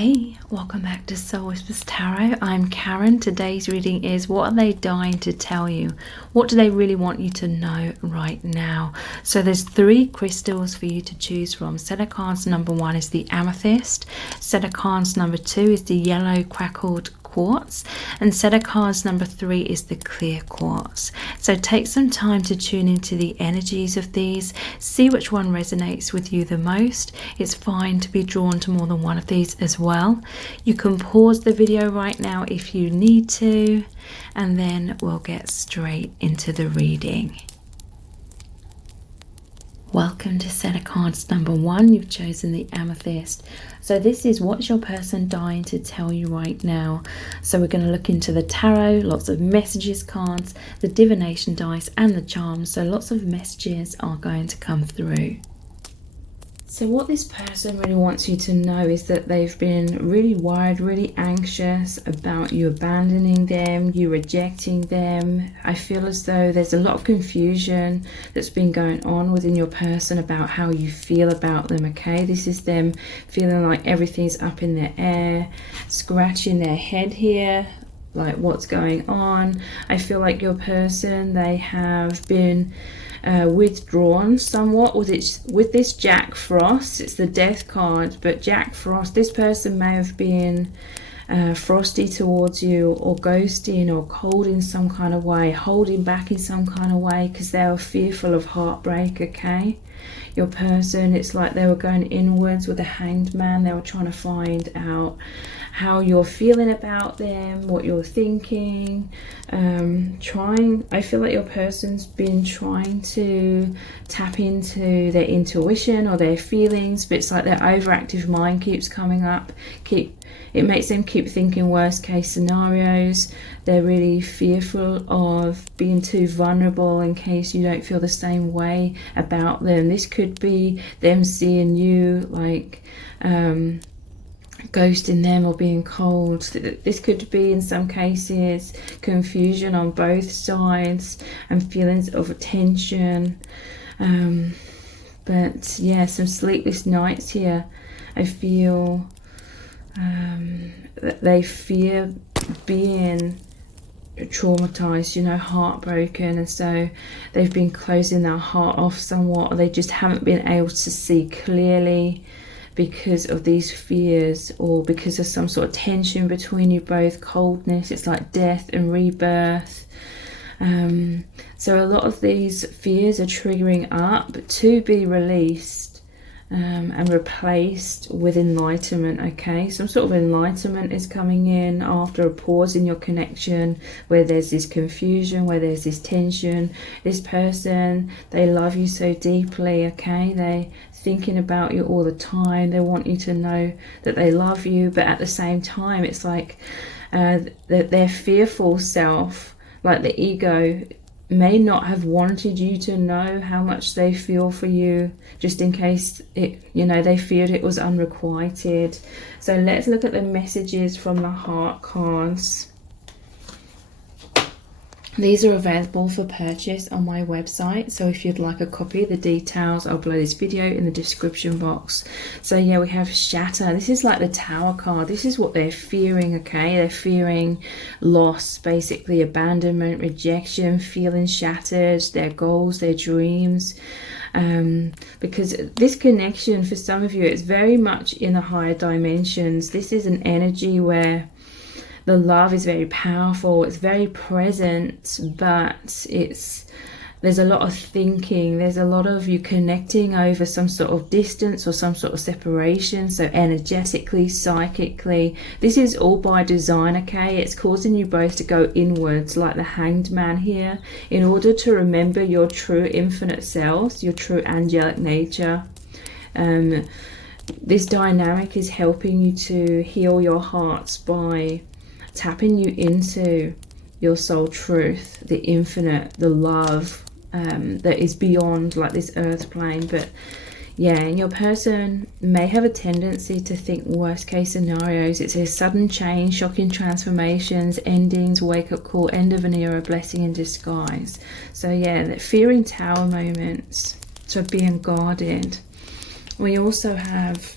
Hey, welcome back to Soul Whispers Tarot. I'm Karen. Today's reading is, what are they dying to tell you? What do they really want you to know right now? So there's 3 crystals for you to choose from. Set of cards number 1 is the amethyst. Set of cards number 2 is the yellow crackled quartz, and set of cards number 3 is the clear quartz. So take some time to tune into the energies of these, see which one resonates with you the most. It's fine to be drawn to more than one of these as well. You can pause the video right now if you need to, and then we'll get straight into the reading. Welcome to set of cards number 1. You've chosen the amethyst. So this is, what's your person dying to tell you right now? So we're going to look into the tarot, lots of messages cards, the divination dice and the charms. So lots of messages are going to come through. So what this person really wants you to know is that they've been really worried, really anxious about you abandoning them, you rejecting them. I feel as though there's a lot of confusion that's been going on within your person about how you feel about them, okay? This is them feeling like everything's up in the air, scratching their head here, like what's going on. I feel like your person, they have been withdrawn somewhat with this Jack Frost. It's the death card, but Jack Frost, this person may have been frosty towards you, or ghosting, or cold in some kind of way, holding back in some kind of way because they were fearful of heartbreak, okay? Your person, it's like they were going inwards with the Hanged Man. They were trying to find out how you're feeling about them, what you're thinking, I feel like your person's been trying to tap into their intuition or their feelings, but it's like their overactive mind keeps coming up. It makes them keep thinking worst case scenarios. They're really fearful of being too vulnerable in case you don't feel the same way about them. This could be them seeing you like ghosting them or being cold. This could be, in some cases, confusion on both sides and feelings of tension. But yeah, some sleepless nights here. I feel that they fear being traumatized, you know, heartbroken, and so they've been closing their heart off somewhat, or they just haven't been able to see clearly because of these fears, or because of some sort of tension between you both, coldness. It's like death and rebirth. So a lot of these fears are triggering up to be released and replaced with enlightenment, okay? Some sort of enlightenment is coming in after a pause in your connection where there's this confusion, where there's this tension. This person, they love you so deeply, okay? They're thinking about you all the time. They want you to know that they love you, but at the same time, it's like that their fearful self, like the ego, may not have wanted you to know how much they feel for you, just in case it, you know, they feared it was unrequited. So let's look at the messages from the heart cards. These are available for purchase on my website, so if you'd like a copy, the details, I'll below this video in the description box. So yeah, we have shatter. This is like the Tower card. This is what they're fearing, okay? They're fearing loss, basically abandonment, rejection, feeling shattered, their goals, their dreams. Because this connection, for some of you, it's very much in the higher dimensions. This is an energy where the love is very powerful, it's very present, but there's a lot of thinking, there's a lot of you connecting over some sort of distance or some sort of separation, so energetically, psychically. This is all by design, okay? It's causing you both to go inwards, like the Hanged Man here, in order to remember your true infinite selves, your true angelic nature. This dynamic is helping you to heal your hearts by tapping you into your soul truth, the infinite, the love that is beyond like this earth plane. But yeah, and your person may have a tendency to think worst case scenarios. It's a sudden change, shocking transformations, endings, wake up call, end of an era, blessing in disguise. So yeah, fearing tower moments, so being guarded. We also have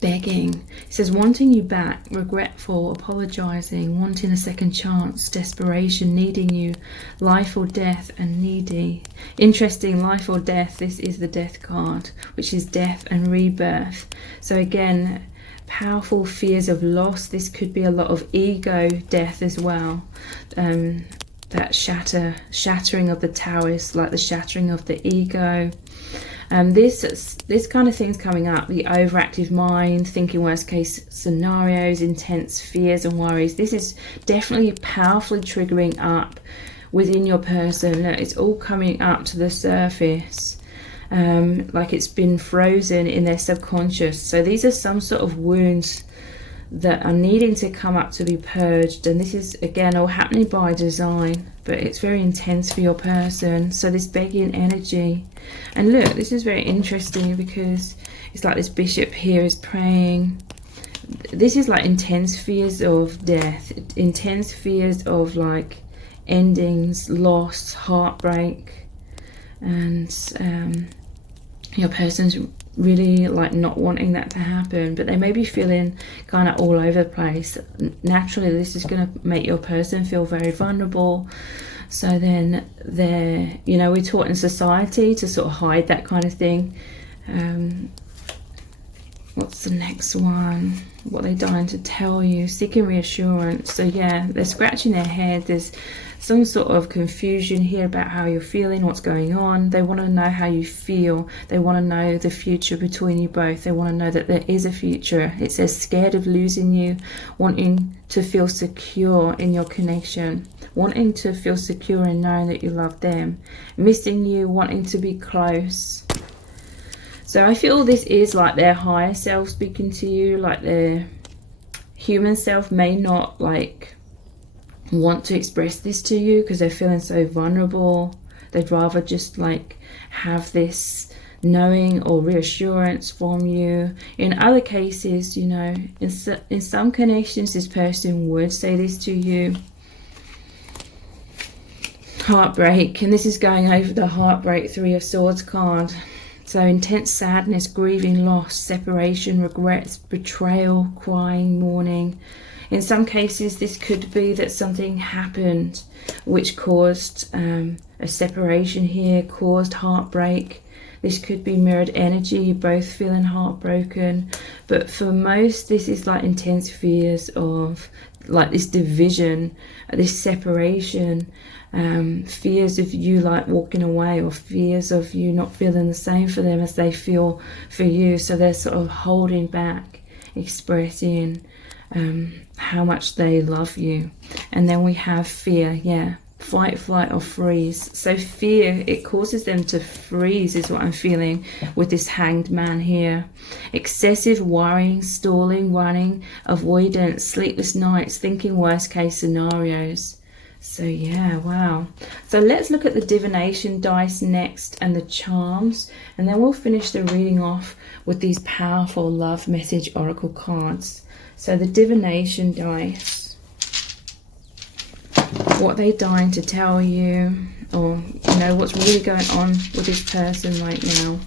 begging. It says wanting you back, regretful, apologizing, wanting a second chance, desperation, needing you, life or death, and needy. Interesting, life or death. This is the death card, which is death and rebirth. So again, powerful fears of loss. This could be a lot of ego death as well. That shattering of the tower is like the shattering of the ego. This kind of thing's coming up, the overactive mind, thinking worst case scenarios, intense fears and worries. This is definitely powerfully triggering up within your person. It's all coming up to the surface, like it's been frozen in their subconscious. So these are some sort of wounds that are needing to come up to be purged, and this is again all happening by design, but it's very intense for your person. So this begging energy, and look, this is very interesting because it's like this bishop here is praying. This is like intense fears of death, intense fears of like endings, loss, heartbreak, and your person's really like not wanting that to happen, but they may be feeling kind of all over the place. Naturally, this is going to make your person feel very vulnerable. So then they're, you know, we're taught in society to sort of hide that kind of thing. What's the next one? What they're dying to tell you, seeking reassurance. So yeah, they're scratching their head. There's some sort of confusion here about how you're feeling, what's going on. They want to know how you feel. They want to know the future between you both. They want to know that there is a future. It says scared of losing you, wanting to feel secure in your connection, wanting to feel secure in knowing that you love them, missing you, wanting to be close. So I feel this is like their higher self speaking to you, like their human self may not like want to express this to you because they're feeling so vulnerable. They'd rather just like have this knowing or reassurance from you. In other cases, you know, in some connections, this person would say this to you. Heartbreak, and this is going over the heartbreak Three of Swords card. So intense sadness, grieving, loss, separation, regrets, betrayal, crying, mourning. In some cases, this could be that something happened which caused a separation here, caused heartbreak. This could be mirrored energy, you're both feeling heartbroken. But for most, this is like intense fears of like this division, this separation, fears of you like walking away, or fears of you not feeling the same for them as they feel for you. So they're sort of holding back, expressing how much they love you. And then we have fear, yeah, fight, flight, or freeze. So fear, it causes them to freeze is what I'm feeling with this Hanged Man here. Excessive worrying, stalling, running, avoidance, sleepless nights, thinking worst case scenarios. So yeah, wow. So let's look at the divination dice next and the charms, and then we'll finish the reading off with these powerful love message oracle cards. So the divination dice, what they're dying to tell you, or you know what's really going on with this person right now.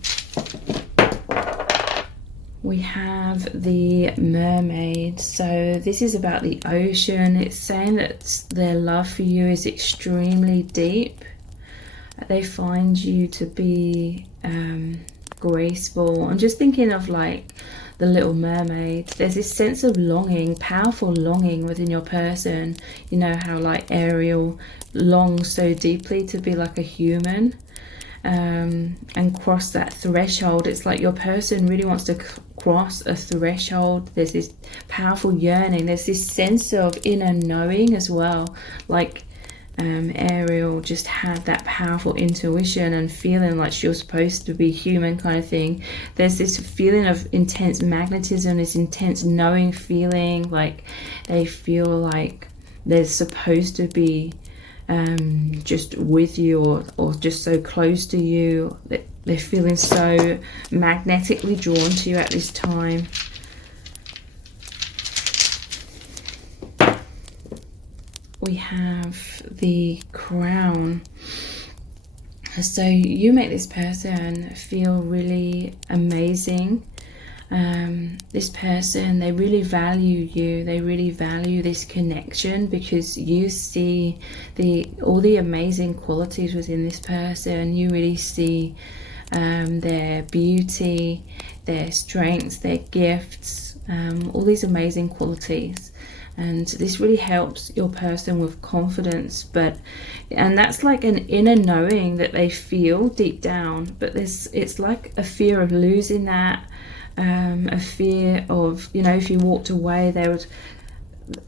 We have the Mermaid. So this is about the ocean. It's saying that their love for you is extremely deep. They find you to be graceful. I'm just thinking of like the Little Mermaid. There's this sense of longing, powerful longing within your person. You know how like Ariel longs so deeply to be like a human, and cross that threshold. It's like your person really wants to cross a threshold. There's this powerful yearning. There's this sense of inner knowing as well. Like Ariel just had that powerful intuition and feeling like she was supposed to be human kind of thing. There's this feeling of intense magnetism, this intense knowing feeling, like they feel like they're supposed to be just with you, or just so close to you. They're feeling so magnetically drawn to you at this time. We have the Crown. So you make this person feel really amazing. This person, they really value you. They really value this connection because you see all the amazing qualities within this person. You really see their beauty, their strengths, their gifts, all these amazing qualities. And this really helps your person with confidence, and that's like an inner knowing that they feel deep down, but it's like a fear of losing that, a fear of, if you walked away,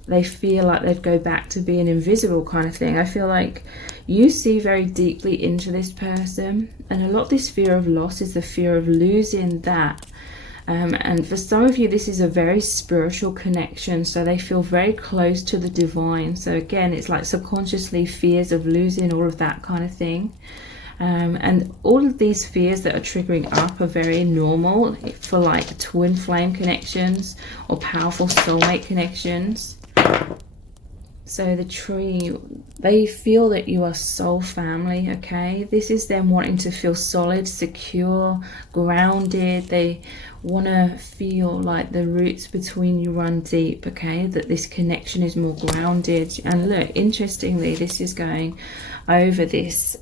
they feel like they'd go back to being invisible kind of thing. I feel like you see very deeply into this person, and a lot of this fear of loss is the fear of losing that. And for some of you, this is a very spiritual connection, so they feel very close to the divine. So again, it's like subconsciously fears of losing all of that kind of thing. And all of these fears that are triggering up are very normal for like twin flame connections or powerful soulmate connections. So the tree, they feel that you are soul family, okay? This is them wanting to feel solid, secure, grounded. They want to feel like the roots between you run deep, okay? That this connection is more grounded. And look, interestingly, this is going over this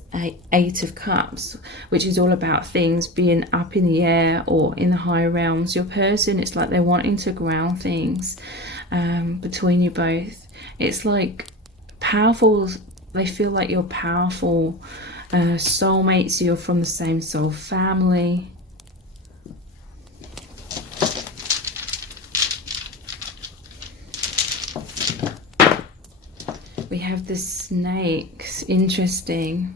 Eight of Cups, which is all about things being up in the air or in the higher realms. Your person, it's like they're wanting to ground things between you both. It's like powerful, they feel like you're powerful soulmates, you're from the same soul family. We have the snakes, interesting.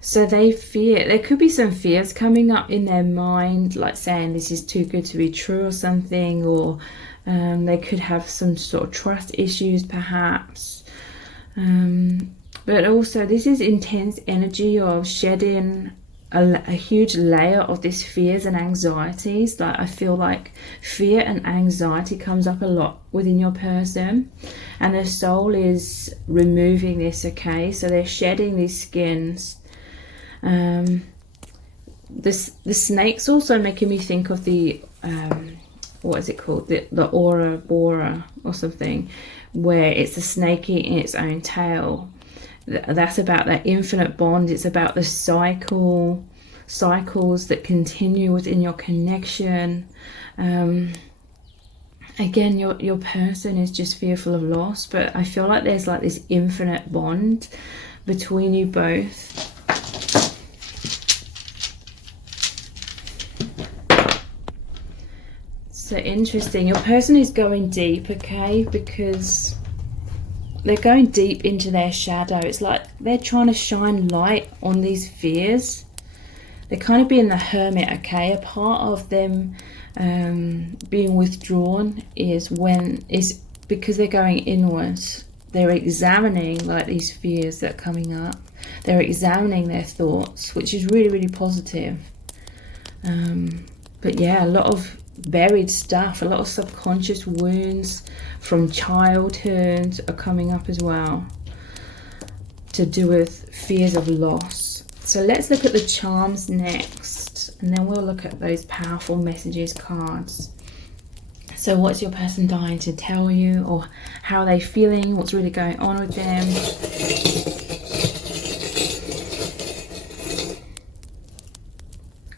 So they fear, there could be some fears coming up in their mind, like saying this is too good to be true or something, or they could have some sort of trust issues perhaps. But also this is intense energy of shedding a huge layer of these fears and anxieties. Like I feel like fear and anxiety comes up a lot within your person, and their soul is removing this, okay? So they're shedding these skins. The snake's also making me think of the what is it called, the Aura Bora or something, where it's a snake eating its own tail. That's about that infinite bond. It's about the cycles that continue within your connection. Again, your person is just fearful of loss, but I feel like there's like this infinite bond between you both. So interesting. Your person is going deep, okay, because they're going deep into their shadow. It's like they're trying to shine light on these fears. They're kind of being the hermit, okay? A part of them being withdrawn is because they're going inwards. They're examining like these fears that are coming up. They're examining their thoughts, which is really, really positive. But yeah, a lot of buried stuff, a lot of subconscious wounds from childhood are coming up as well, to do with fears of loss. So let's look at the charms next, and then we'll look at those powerful messages cards. So what's your person dying to tell you, or how are they feeling, what's really going on with them?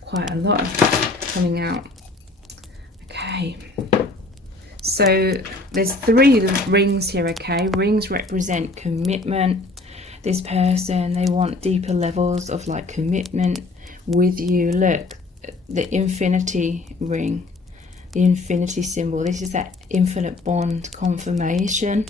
Quite a lot coming out. Okay, so there's 3 rings here, okay? Rings represent commitment. This person, they want deeper levels of like commitment with you. Look, the infinity ring, the infinity symbol. This is that infinite bond confirmation.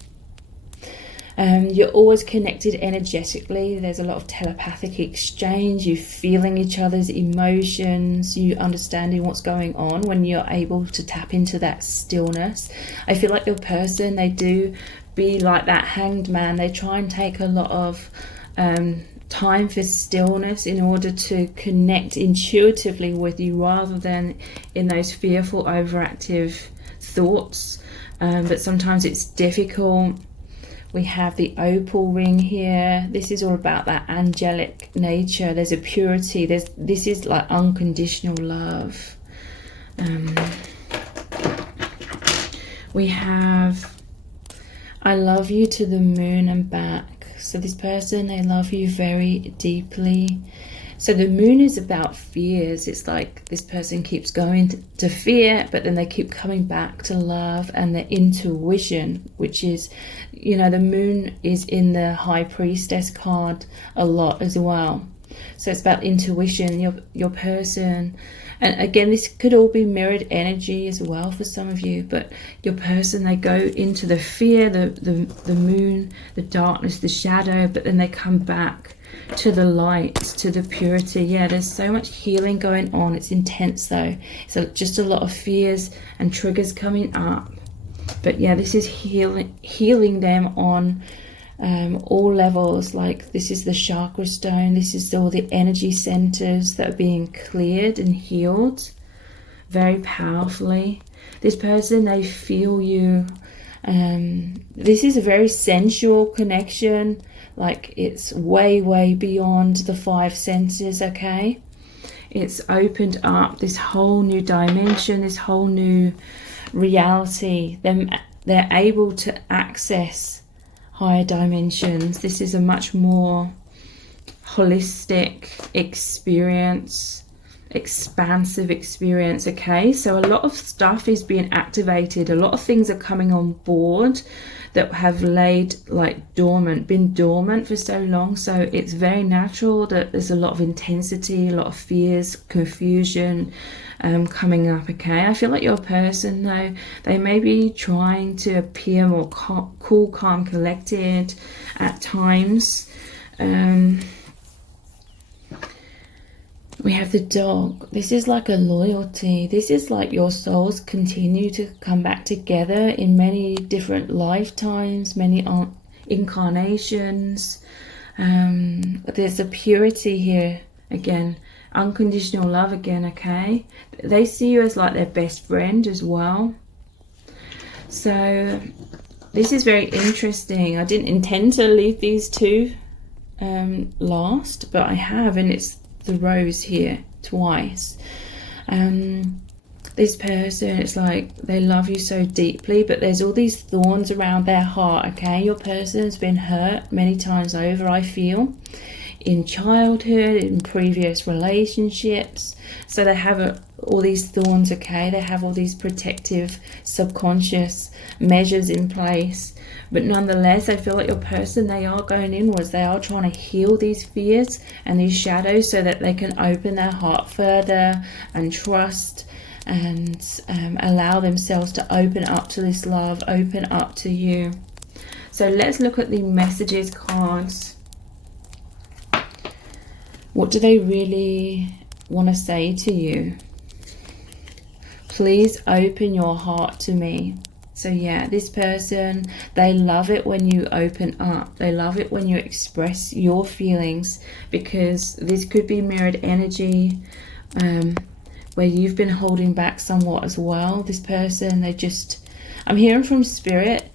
You're always connected energetically. There's a lot of telepathic exchange. You feeling each other's emotions. You understanding what's going on when you're able to tap into that stillness. I feel like your person, they do be like that hanged man. They try and take a lot of time for stillness in order to connect intuitively with you, rather than in those fearful overactive thoughts. But sometimes it's difficult We have the opal ring here. This is all about that angelic nature. There's a purity. This is like unconditional love. We have I love you to the moon and back. So this person, they love you very deeply. So the moon is about fears. It's like this person keeps going to fear, but then they keep coming back to love and their intuition, which is, you know, the moon is in the High Priestess card a lot as well. So it's about intuition, your person. And again, this could all be mirrored energy as well for some of you, but your person, they go into the fear, the moon, the darkness, the shadow, but then they come back to the light, to the purity. Yeah, there's so much healing going on. It's intense though. So just a lot of fears and triggers coming up. But yeah, this is healing them on all levels. Like this is the chakra stone. This is all the energy centers that are being cleared and healed very powerfully. This person, they feel you. This is a very sensual connection. Like it's way beyond the five senses. Okay, it's opened up this whole new dimension, this whole new reality. They're able to access higher dimensions. This is a much more holistic experience, expansive experience. Okay, so a lot of stuff is being activated. A lot of things are coming on board that have laid like been dormant for so long. So it's very natural that there's a lot of intensity, a lot of fears, confusion coming up. Okay, I feel like your person though, they may be trying to appear more cool, calm, collected at times. We have the dog. This is like a loyalty. This is like your souls continue to come back together in many different lifetimes, many incarnations. There's a purity here again, unconditional love again. Okay, they see you as like their best friend as well. So this is very interesting. I didn't intend to leave these two last, but I have, and it's the rose here twice. This person, it's like they love you so deeply, but there's all these thorns around their heart. Okay, your person's been hurt many times over, I feel, in childhood, in previous relationships. So they have all these thorns. Okay, they have all these protective subconscious measures in place, but nonetheless I feel like your person, they are going inwards. They are trying to heal these fears and these shadows so that they can open their heart further and trust and allow themselves to open up to this love, open up to you. So let's look at the messages cards. What do they really want to say to you? Please open your heart to me. So yeah, this person, they love it when you open up. They love it when you express your feelings, because this could be mirrored energy where you've been holding back somewhat as well. This person, I'm hearing from spirit,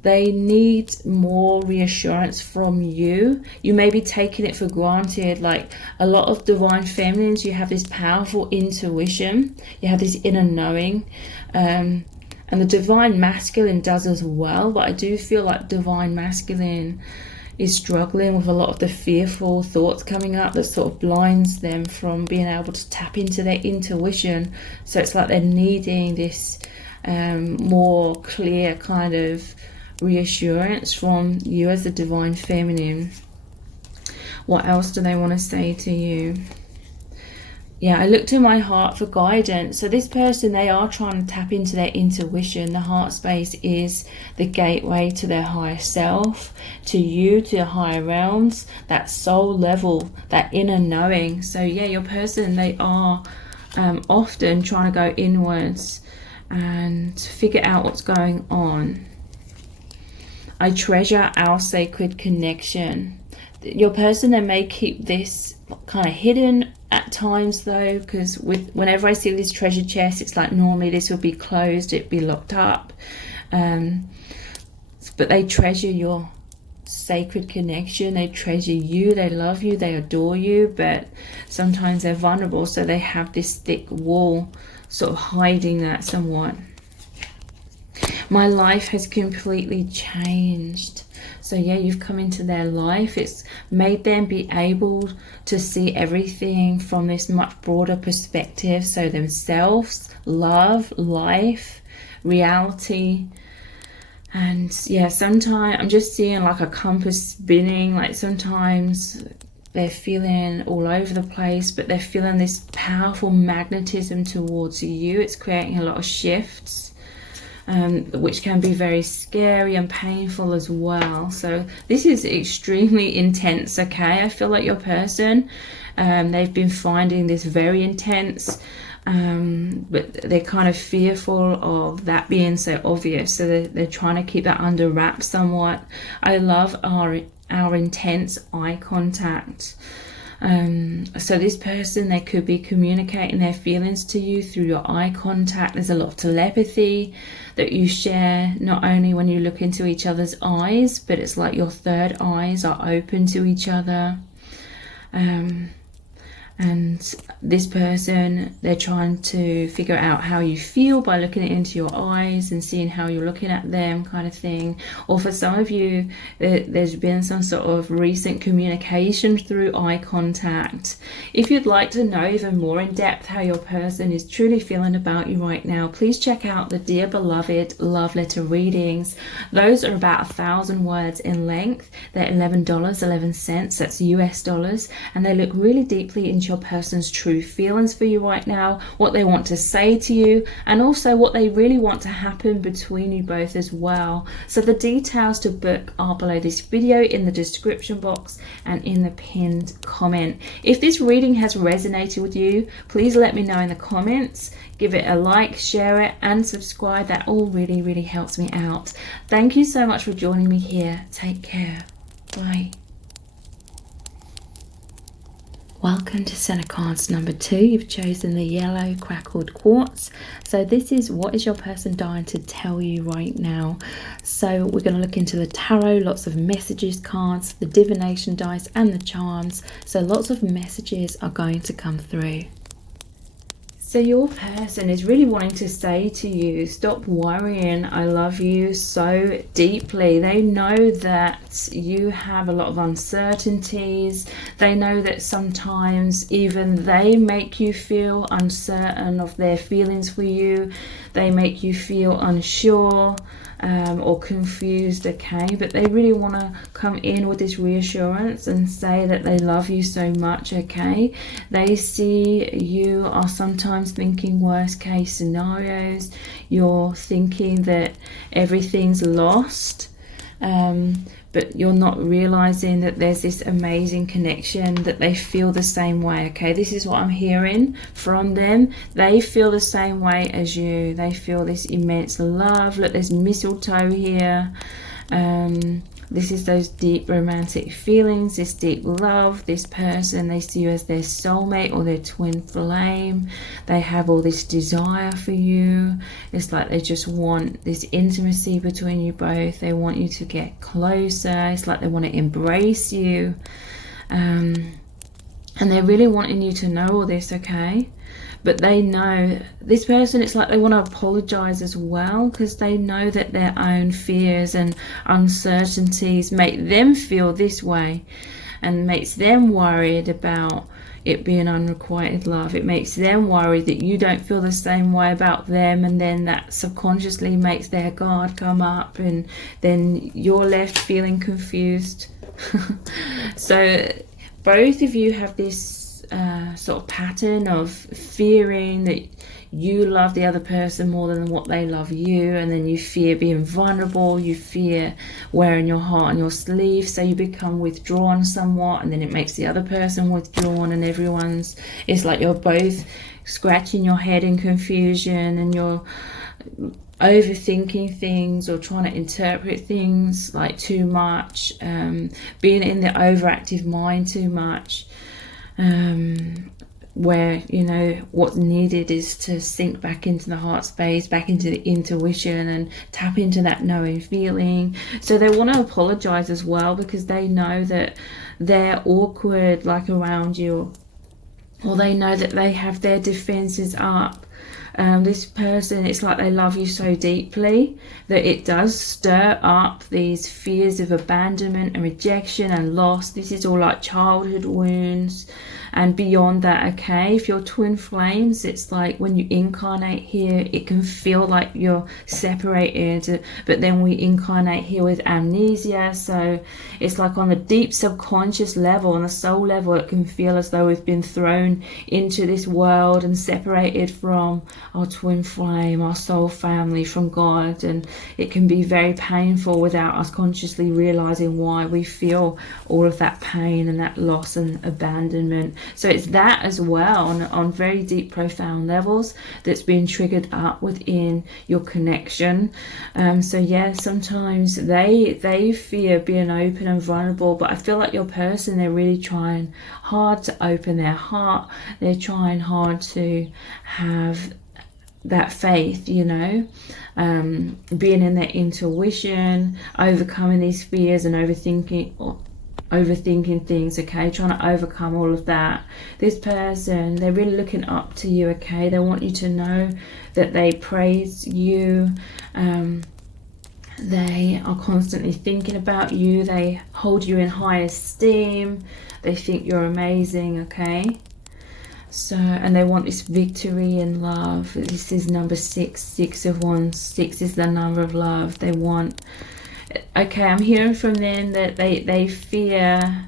they need more reassurance from you. You may be taking it for granted. Like a lot of divine feminines, you have this powerful intuition, you have this inner knowing, and the divine masculine does as well. But I do feel like divine masculine is struggling with a lot of the fearful thoughts coming up that sort of blinds them from being able to tap into their intuition. So it's like they're needing this more clear kind of reassurance from you as the divine feminine. What else do they want to say to you? Yeah, I look to my heart for guidance. So this person, they are trying to tap into their intuition. The heart space is the gateway to their higher self, to you, to higher realms, that soul level, that inner knowing. So yeah, your person, they are often trying to go inwards and figure out what's going on. I treasure our sacred connection. Your person, they may keep this kind of hidden at times though, because whenever I see this treasure chest, it's like normally this would be closed, it'd be locked up, but they treasure your sacred connection. They treasure you, they love you, they adore you, but sometimes they're vulnerable, so they have this thick wall sort of hiding that somewhat. My life has completely changed. So yeah, you've come into their life. It's made them be able to see everything from this much broader perspective. So themselves, love, life, reality. And yeah, sometimes I'm just seeing like a compass spinning. Like sometimes they're feeling all over the place, but they're feeling this powerful magnetism towards you. It's creating a lot of shifts. Which can be very scary and painful as well. So this is extremely intense, okay? I feel like your person, they've been finding this very intense, but they're kind of fearful of that being so obvious. So they're trying to keep that under wraps somewhat. I love our intense eye contact. So this person, they could be communicating their feelings to you through your eye contact. There's a lot of telepathy that you share, not only when you look into each other's eyes, but it's like your third eyes are open to each other. And this person, they're trying to figure out how you feel by looking into your eyes and seeing how you're looking at them, kind of thing. Or for some of you, there's been some sort of recent communication through eye contact. If you'd like to know even more in depth how your person is truly feeling about you right now, please check out the Dear Beloved Love Letter readings. Those are about 1,000 words in length. They're $11.11, that's US dollars, and they look really deeply into your person's true feelings for you right now, what they want to say to you, and also what they really want to happen between you both as well. So the details to book are below this video in the description box and in the pinned comment. If this reading has resonated with you, please let me know in the comments. Give it a like, share it, and subscribe. That all really helps me out. Thank you so much for joining me here. Take care. Bye. Welcome to set of cards number 2. You've chosen the yellow crackled quartz. So this is what is your person dying to tell you right now. So we're going to look into the tarot, lots of messages cards, the divination dice, and the charms. So lots of messages are going to come through. So your person is really wanting to say to you, stop worrying, I love you so deeply. They know that you have a lot of uncertainties. They know that sometimes even they make you feel uncertain of their feelings for you. They make you feel unsure or confused, okay? But they really want to come in with this reassurance and say that they love you so much, okay? They see you are sometimes thinking worst case scenarios. You're thinking that everything's lost, but you're not realizing that there's this amazing connection, that they feel the same way, okay? This is what I'm hearing from them. They feel the same way as you. They feel this immense love. Look, there's mistletoe here. This is those deep romantic feelings, this deep love. This person, they see you as their soulmate or their twin flame. They have all this desire for you. It's like they just want this intimacy between you both. They want you to get closer. It's like they want to embrace you. And they're really wanting you to know all this, okay? But they know, this person, it's like they want to apologize as well, because they know that their own fears and uncertainties make them feel this way and makes them worried about it being unrequited love. It makes them worry that you don't feel the same way about them, and then that subconsciously makes their guard come up, and then you're left feeling confused. So both of you have this sort of pattern of fearing that you love the other person more than what they love you, and then you fear being vulnerable, you fear wearing your heart on your sleeve, so you become withdrawn somewhat, and then it makes the other person withdrawn, and it's like you're both scratching your head in confusion, and you're overthinking things or trying to interpret things like too much, being in the overactive mind too much. where, you know, what's needed is to sink back into the heart space, back into the intuition, and tap into that knowing feeling. So they want to apologize as well, because they know that they're awkward, like, around you, or they know that they have their defenses up. This person, it's like they love you so deeply that it does stir up these fears of abandonment and rejection and loss. This is all like childhood wounds and beyond that, okay? If you're twin flames, it's like when you incarnate here, it can feel like you're separated, but then we incarnate here with amnesia. So it's like on the deep subconscious level, on the soul level, it can feel as though we've been thrown into this world and separated from our twin flame, our soul family, from God. And it can be very painful without us consciously realizing why we feel all of that pain and that loss and abandonment. So it's that as well, on very deep, profound levels, that's being triggered up within your connection. So yeah, sometimes they fear being open and vulnerable, but I feel like your person, they're really trying hard to open their heart. They're trying hard to have that faith, you know, being in their intuition, overcoming these fears and overthinking things, okay, trying to overcome all of that. This person, they're really looking up to you, okay? They want you to know that they praise you. They are constantly thinking about you. They hold you in high esteem. They think you're amazing, okay? So, and they want this victory in love. This is number 6, 6 of Wands. 6 is the number of love. They want, okay, I'm hearing from them that they fear,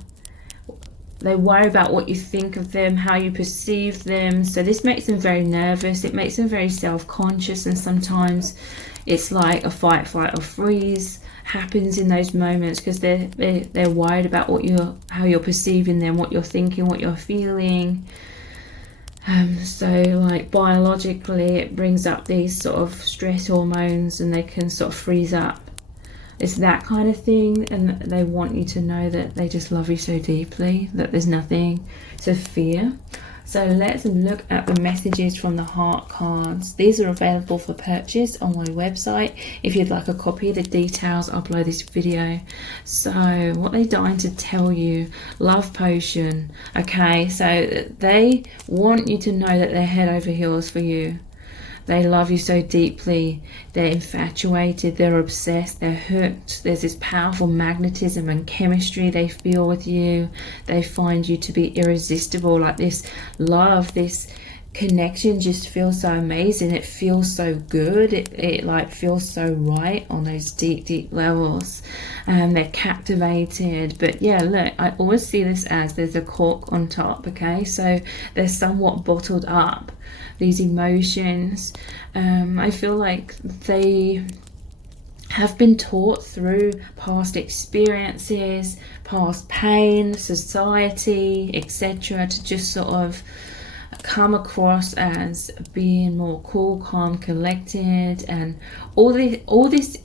they worry about what you think of them, how you perceive them. So this makes them very nervous. It makes them very self-conscious, and sometimes it's like a fight, flight, or freeze happens in those moments, because they're worried about how you're perceiving them, what you're thinking, what you're feeling. So like biologically, it brings up these sort of stress hormones, and they can sort of freeze up. It's that kind of thing, and they want you to know that they just love you so deeply that there's nothing to fear. So let's look at the messages from the heart cards. These are available for purchase on my website. If you'd like a copy of the details, I'll below this video. So what they're dying to tell you, love potion. Okay, so they want you to know that they're head over heels for you. They love you so deeply. They're infatuated, they're obsessed, they're hooked. There's this powerful magnetism and chemistry they feel with you. They find you to be irresistible. Like this love, this connection just feels so amazing. It feels so good. It like feels so right on those deep levels. They're captivated. But yeah, look, I always see this as there's a cork on top, okay? So they're somewhat bottled up, these emotions. I feel like they have been taught through past experiences, past pain, society, etc., to just sort of come across as being more cool, calm, collected, and all this.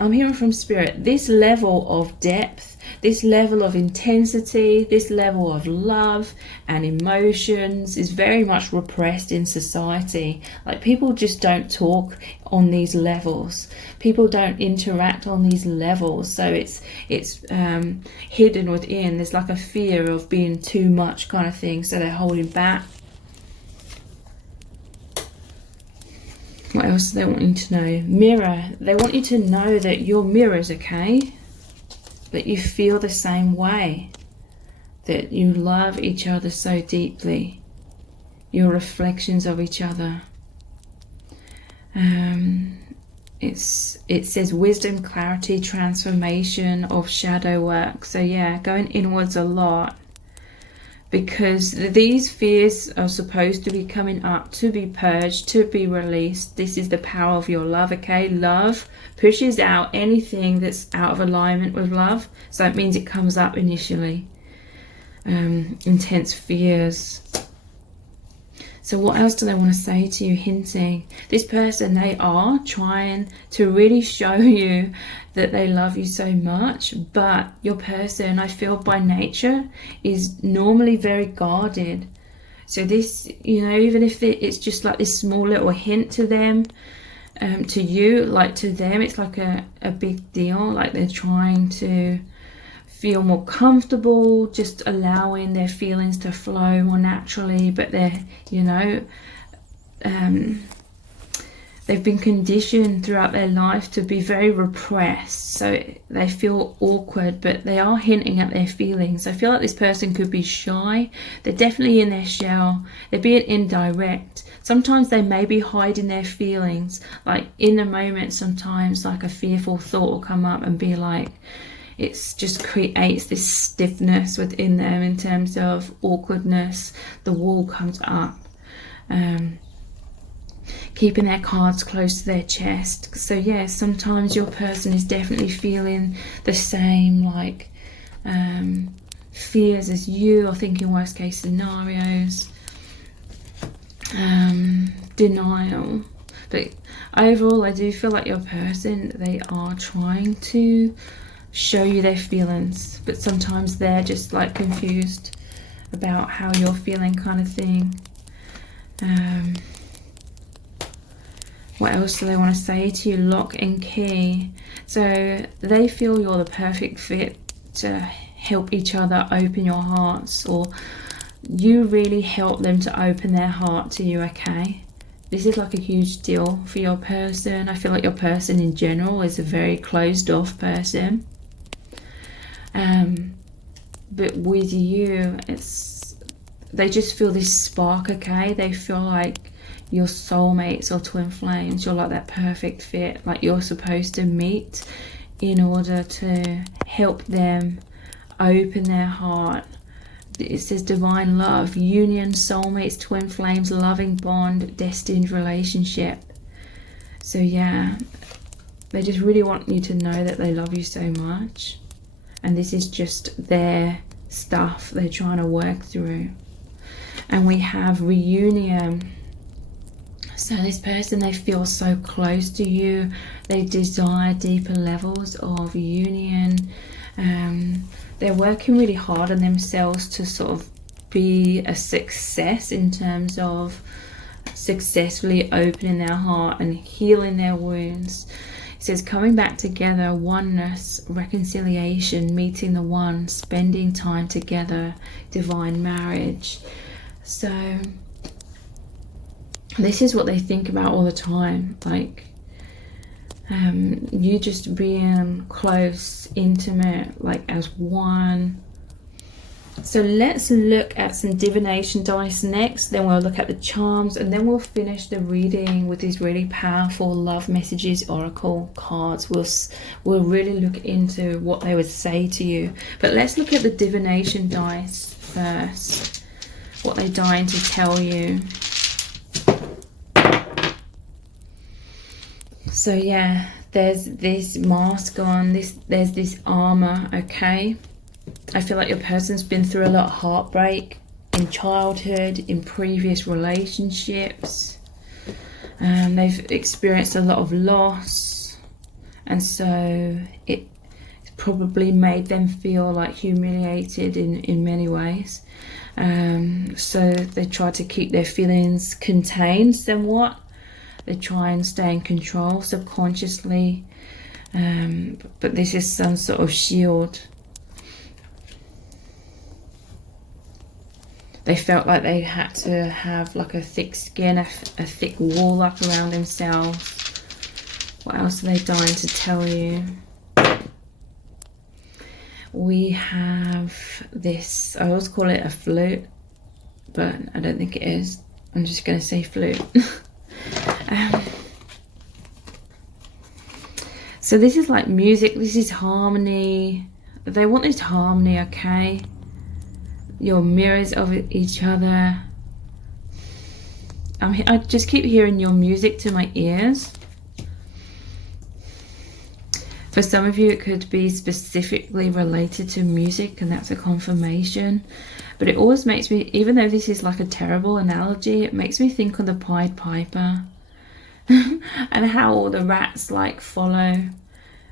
I'm hearing from spirit, this level of depth, this level of intensity, this level of love and emotions is very much repressed in society. Like, people just don't talk on these levels. People don't interact on these levels. So it's hidden within. There's like a fear of being too much kind of thing. So they're holding back. What else do they want you to know? Mirror. They want you to know that you're mirrors, okay? That you feel the same way. That you love each other so deeply. You're reflections of each other. It says wisdom, clarity, transformation of shadow work. So yeah, going inwards a lot. Because these fears are supposed to be coming up, to be purged, to be released. This is the power of your love, okay? Love pushes out anything that's out of alignment with love. So it means it comes up initially. Intense fears. So what else do they want to say to you? Hinting. This person, they are trying to really show you that they love you so much, but your person, I feel by nature, is normally very guarded. So this, you know, even if it's just like this small little hint to them, to you, like to them, it's like a big deal. Like they're trying to feel more comfortable, just allowing their feelings to flow more naturally, but they're, you know, they've been conditioned throughout their life to be very repressed, so they feel awkward, but they are hinting at their feelings. I feel like this person could be shy. They're definitely in their shell. They're being indirect. Sometimes they may be hiding their feelings. Like in a moment, sometimes like a fearful thought will come up and be like, it's just creates this stiffness within them in terms of awkwardness. The wall comes up. Keeping their cards close to their chest. So yeah, sometimes your person is definitely feeling the same like fears as you, or thinking worst case scenarios, denial. But overall, I do feel like your person, they are trying to show you their feelings, but sometimes they're just like confused about how you're feeling, kind of thing. What else do they want to say to you? Lock and key. So they feel you're the perfect fit to help each other open your hearts, or you really help them to open their heart to you, okay? This is like a huge deal for your person. I feel like your person in general is a very closed off person. But with you, they just feel this spark, okay? They feel like your soulmates or twin flames. You're like that perfect fit, like you're supposed to meet in order to help them open their heart. It says divine love, union, soulmates, twin flames, loving bond, destined relationship. So yeah, they just really want you to know that they love you so much, and this is just their stuff they're trying to work through. And we have reunion. So this person, they feel so close to you. They desire deeper levels of union. They're working really hard on themselves to sort of be a success in terms of successfully opening their heart and healing their wounds. It says coming back together, oneness, reconciliation, meeting the one, spending time together, divine marriage. So this is what they think about all the time, like you just being close, intimate, like as one. So let's look at some divination dice next, then we'll look at the charms, and then we'll finish the reading with these really powerful love messages oracle cards. We'll really look into what they would say to you, but let's look at the divination dice first, what they're dying to tell you. So yeah, there's this mask on, there's this armor, okay? I feel like your person's been through a lot of heartbreak in childhood, in previous relationships. They've experienced a lot of loss, and so it probably made them feel like humiliated in many ways. So they try to keep their feelings contained somewhat. They try and stay in control subconsciously, but this is some sort of shield. They felt like they had to have like a thick skin, a thick wall up around themselves. What else are they dying to tell you? We have this, I always call it a flute, but I don't think it is. I'm just going to say flute. So this is like music, this is harmony. They want this harmony, okay? Your mirrors of each other. I just keep hearing your music to my ears. For some of you, it could be specifically related to music, and that's a confirmation. But it always makes me, even though this is like a terrible analogy, it makes me think of the Pied Piper. And how all the rats like follow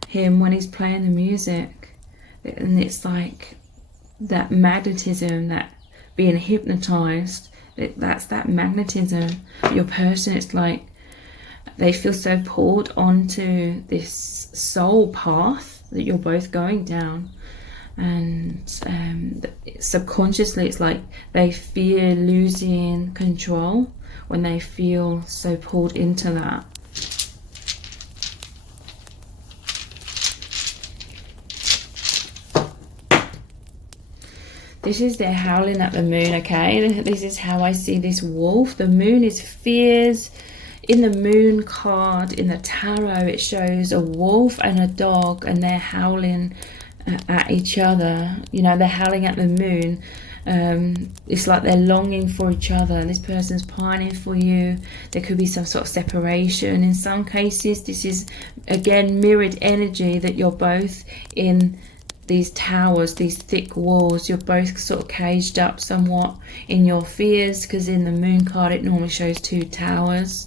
him when he's playing the music. And it's like that magnetism, that being hypnotized, That's that magnetism. Your person, it's like they feel so pulled onto this soul path that you're both going down. And subconsciously, it's like they fear losing control when they feel so pulled into that. This is their howling at the moon, okay? This is how I see this wolf. The moon is fears. In the moon card, in the tarot, it shows a wolf and a dog, and they're howling at each other. You know, they're howling at the moon. It's like they're longing for each other. This person's pining for you. There could be some sort of separation. In some cases, this is, again, mirrored energy that you're both in these towers, these thick walls. You're both sort of caged up somewhat in your fears, because in the moon card it normally shows 2 towers.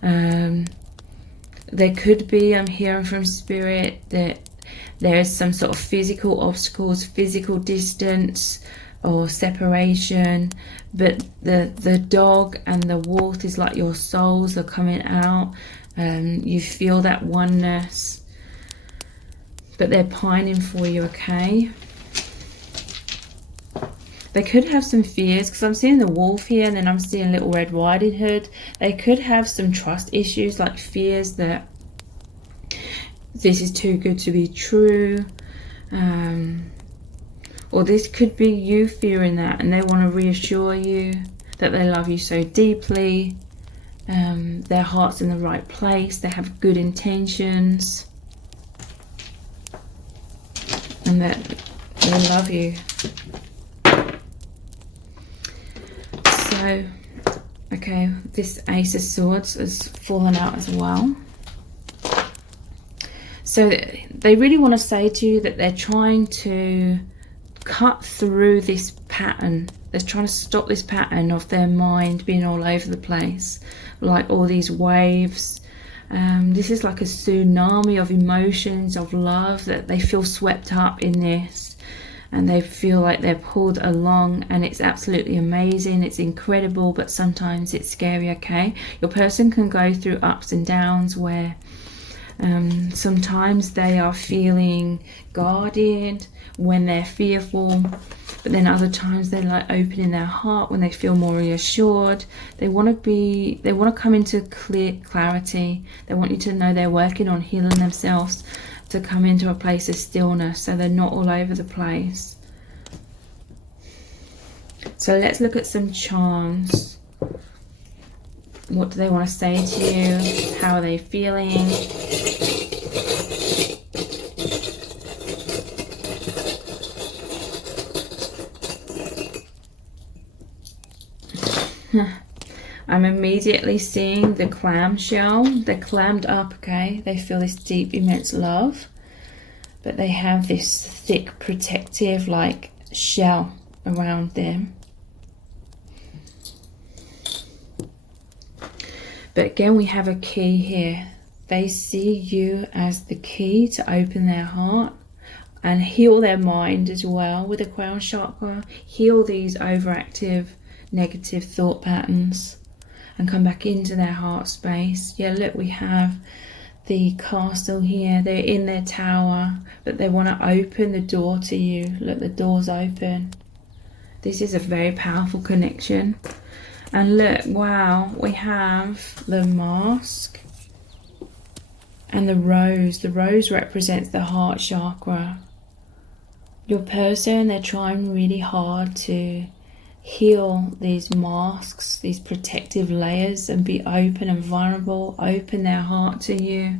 There could be, I'm hearing from spirit, that there is some sort of physical obstacles, physical distance or separation, but the dog and the wolf is like your souls are coming out. You feel that oneness, but they're pining for you, okay? They could have some fears, because I'm seeing the wolf here, and then I'm seeing Little Red Riding Hood. They could have some trust issues, like fears that this is too good to be true. Or this could be you fearing that, and they want to reassure you that they love you so deeply. Their heart's in the right place. They have good intentions. And that they love you. So, okay, this Ace of Swords has fallen out as well. So they really want to say to you that they're trying to cut through this pattern. They're trying to stop this pattern of their mind being all over the place, like all these waves. This is like a tsunami of emotions, of love, that they feel swept up in this, and they feel like they're pulled along, and it's absolutely amazing, it's incredible, but sometimes it's scary, okay? Your person can go through ups and downs where sometimes they are feeling guarded when they're fearful, but then other times they're like opening their heart when they feel more reassured. They want to come into clarity. They want you to know they're working on healing themselves, to come into a place of stillness, so they're not all over the place. So let's look at some charms. What do they want to say to you? How are they feeling? I'm immediately seeing the clamshell. They're clammed up, okay? They feel this deep, immense love, but they have this thick, protective, like, shell around them. But again, we have a key here. They see you as the key to open their heart and heal their mind as well with the crown chakra. Heal these overactive, negative thought patterns and come back into their heart space. Yeah, look, we have the castle here. They're in their tower, but they want to open the door to you. Look, the door's open. This is a very powerful connection. And look, wow, we have the mask and the rose. The rose represents the heart chakra. Your person, they're trying really hard to heal these masks, these protective layers, and be open and vulnerable, open their heart to you.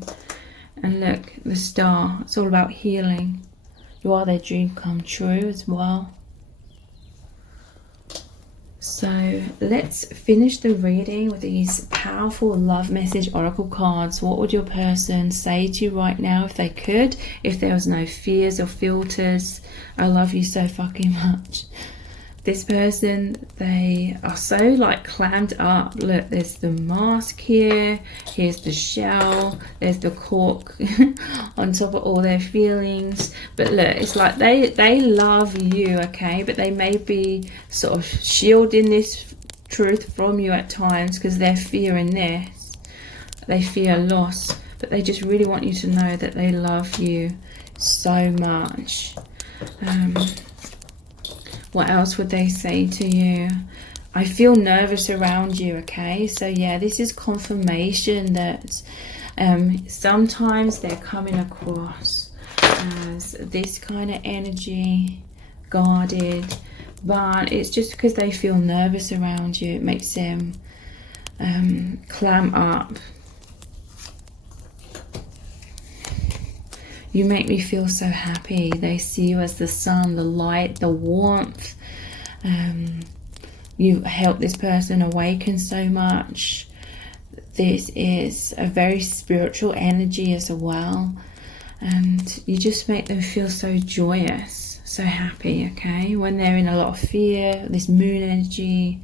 And look, the star, it's all about healing. You are their dream come true as well. So let's finish the reading with these powerful love message oracle cards. What would your person say to you right now if they could? If there was no fears or filters. I love you so fucking much. This person, they are so like clammed up. Look, there's the mask here. Here's the shell. There's the cork on top of all their feelings. But look, it's like they love you, okay? But they may be sort of shielding this truth from you at times because they're fearing this. They fear loss, but they just really want you to know that they love you so much. What else would they say to you? I feel nervous around you, okay? So yeah, this is confirmation that sometimes they're coming across as this kind of energy, guarded, but it's just because they feel nervous around you. It makes them clam up. You make me feel so happy. They see you as the sun, the light, the warmth. You help this person awaken so much. This is a very spiritual energy as well. And you just make them feel so joyous, so happy, okay? When they're in a lot of fear, this moon energy,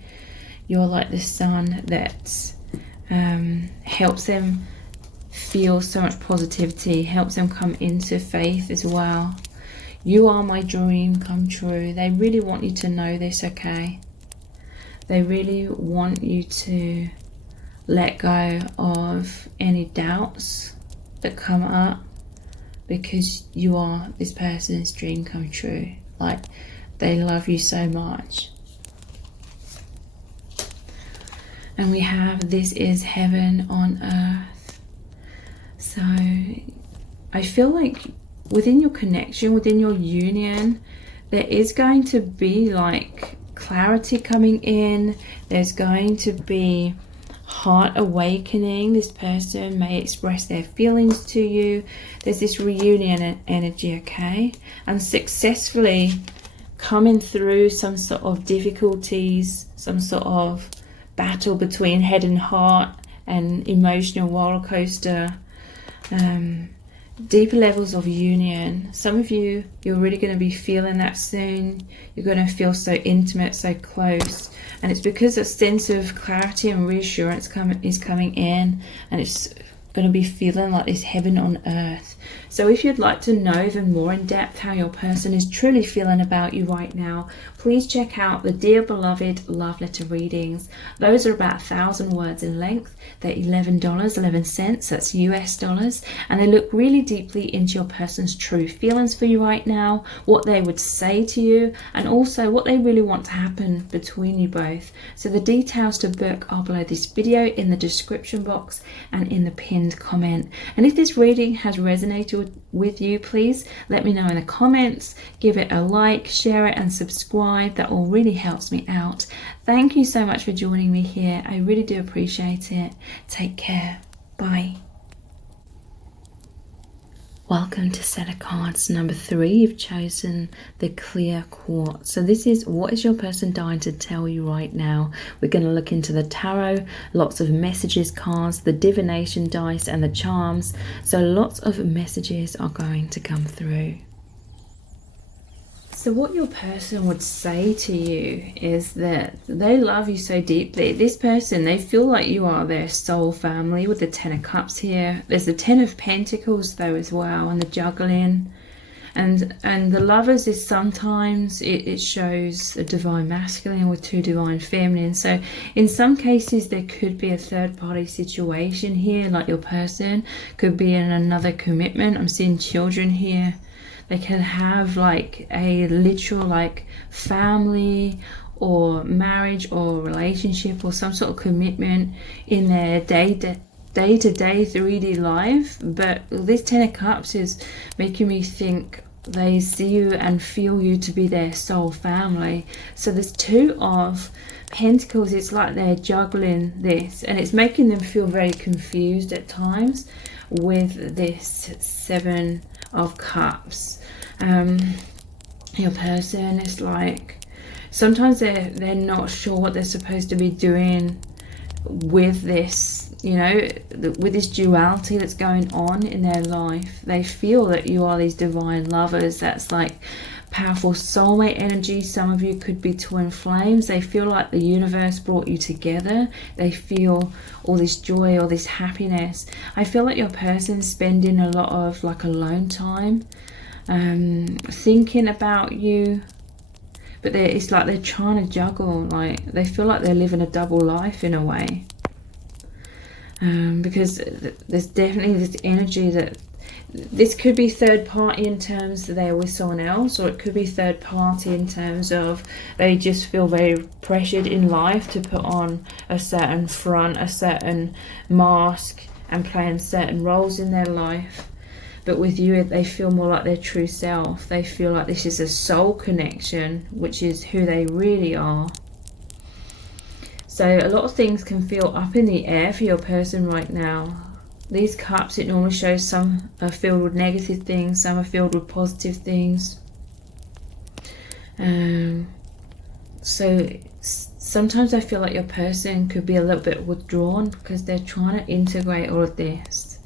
you're like the sun that helps them feel so much positivity, helps them come into faith as well. You are my dream come true. They really want you to know this, okay? They really want you to let go of any doubts that come up, because you are this person's dream come true. Like, they love you so much. And we have, this is heaven on earth. So I feel like within your connection, within your union, there is going to be like clarity coming in. There's going to be heart awakening. This person may express their feelings to you. There's this reunion energy, okay? And successfully coming through some sort of difficulties, some sort of battle between head and heart, and emotional roller coaster, deeper levels of union. Some of you, you're really going to be feeling that soon. You're going to feel so intimate, so close, and it's because a sense of clarity and reassurance is coming in, and it's going to be feeling like this heaven on earth. So if you'd like to know even more in depth how your person is truly feeling about you right now, please check out the Dear Beloved Love Letter readings. Those are about 1,000 words in length. They're $11.11, that's US dollars, and they look really deeply into your person's true feelings for you right now, what they would say to you, and also what they really want to happen between you both. So the details to book are below this video in the description box and in the pinned comment. And if this reading has resonated with you, please let me know in the comments. Give it a like, share it, and subscribe. That all really helps me out. Thank you so much for joining me here. I really do appreciate it. Take care. Bye. Welcome to set of cards number 3. You've chosen the clear quartz. So this is, what is your person dying to tell you right now? We're going to look into the tarot, lots of messages cards, the divination dice, and the charms. So lots of messages are going to come through. So what your person would say to you is that they love you so deeply. This person, they feel like you are their soul family, with the 10 of Cups here. There's the 10 of Pentacles though as well, and the juggling. And the Lovers is sometimes, it shows a divine masculine with 2 divine feminine. So in some cases there could be a third party situation here, like your person could be in another commitment. I'm seeing children here. They can have like a literal like family or marriage or relationship or some sort of commitment in their day-to-day 3D life. But this 10 of Cups is making me think they see you and feel you to be their soul family. So there's 2 of Pentacles. It's like they're juggling this, and it's making them feel very confused at times with this 7 of Cups. Your person is like, sometimes they're not sure what they're supposed to be doing with this, you know, with this duality that's going on in their life. They feel that you are these divine lovers. That's like powerful soulmate energy. Some of you could be twin flames. They feel like the universe brought you together. They feel all this joy, all this happiness. I feel like your person's spending a lot of like alone time, thinking about you, but it's like they're trying to juggle, like they feel like they're living a double life in a way. Because there's definitely this energy that this could be third party in terms that they're with someone else, or it could be third party in terms of they just feel very pressured in life to put on a certain front, a certain mask, and playing certain roles in their life. But with you, they feel more like their true self. They feel like this is a soul connection, which is who they really are. So a lot of things can feel up in the air for your person right now. These cups, it normally shows some are filled with negative things, some are filled with positive things. So sometimes I feel like your person could be a little bit withdrawn because they're trying to integrate all of this.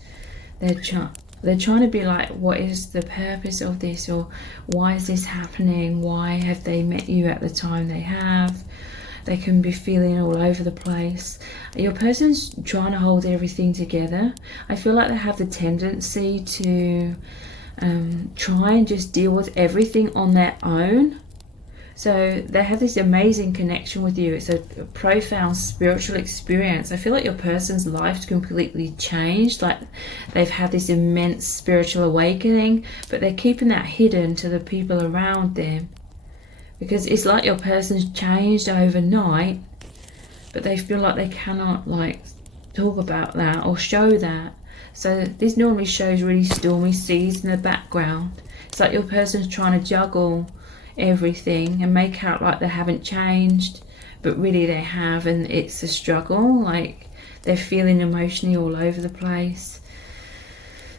They're trying to be like, what is the purpose of this, or why is this happening? Why have they met you at the time they have? They can be feeling all over the place. Your person's trying to hold everything together. I feel like they have the tendency to try and just deal with everything on their own. So they have this amazing connection with you. It's a profound spiritual experience. I feel like your person's life's completely changed. Like they've had this immense spiritual awakening, but they're keeping that hidden to the people around them. Because it's like your person's changed overnight, but they feel like they cannot like talk about that or show that. So this normally shows really stormy seas in the background. It's like your person's trying to juggle everything and make out like they haven't changed, but really they have, and it's a struggle. Like they're feeling emotionally all over the place.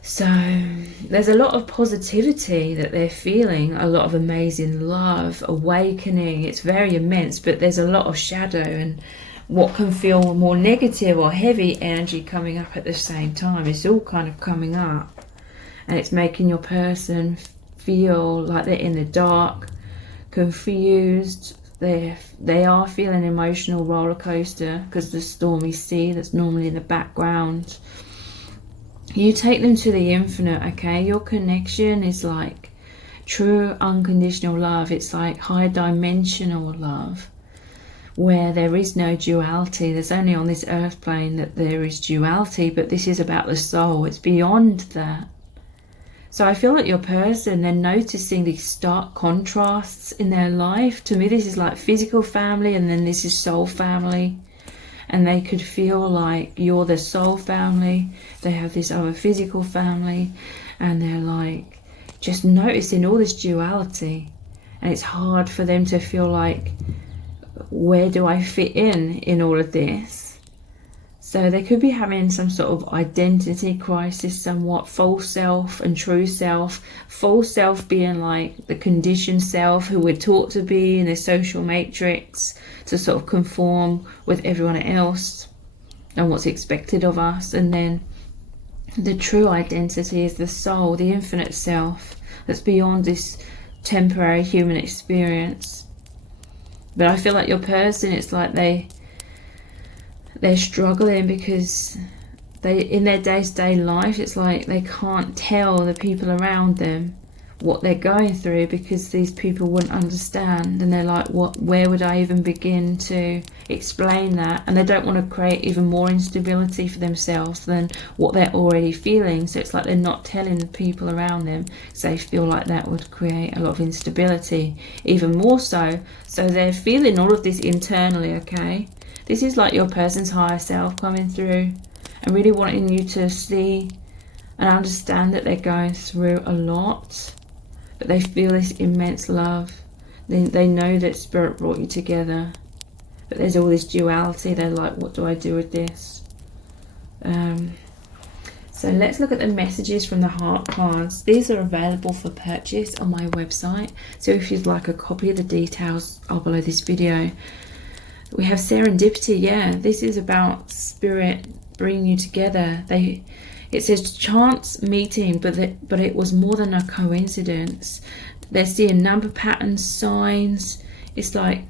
So there's a lot of positivity that they're feeling, a lot of amazing love, awakening. It's very immense, but there's a lot of shadow and what can feel more negative or heavy energy coming up at the same time. It's all kind of coming up, and it's making your person feel like they're in the dark, confused. They are feeling an emotional roller coaster because the stormy sea that's normally in the background. You take them to the infinite, okay? Your connection is like true unconditional love. It's like high dimensional love where there is no duality. There's only on this earth plane that there is duality, but this is about the soul. It's beyond that. So I feel like your person, they're noticing these stark contrasts in their life. To me, this is like physical family, and then this is soul family. And they could feel like you're the soul family, they have this other physical family, and they're like just noticing all this duality. And it's hard for them to feel like, where do I fit in all of this? So they could be having some sort of identity crisis, somewhat false self and true self. False self being like the conditioned self who we're taught to be in the social matrix to sort of conform with everyone else and what's expected of us. And then the true identity is the soul, the infinite self that's beyond this temporary human experience. But I feel like your person, it's like they're struggling because they, in their day-to-day life, it's like they can't tell the people around them what they're going through because these people wouldn't understand, and they're like, where would I even begin to explain that? And they don't want to create even more instability for themselves than what they're already feeling. So it's like they're not telling the people around them because they feel like that would create a lot of instability, even more so. So they're feeling all of this internally, okay? This is like your person's higher self coming through and really wanting you to see and understand that they're going through a lot, but they feel this immense love. They know that Spirit brought you together, but there's all this duality. They're like, what do I do with this? So let's look at the messages from the heart cards. These are available for purchase on my website. So if you'd like a copy of the details are below this video. We have serendipity. Yeah, this is about Spirit bringing you together. It says chance meeting, but it was more than a coincidence. They're seeing number patterns, signs. It's like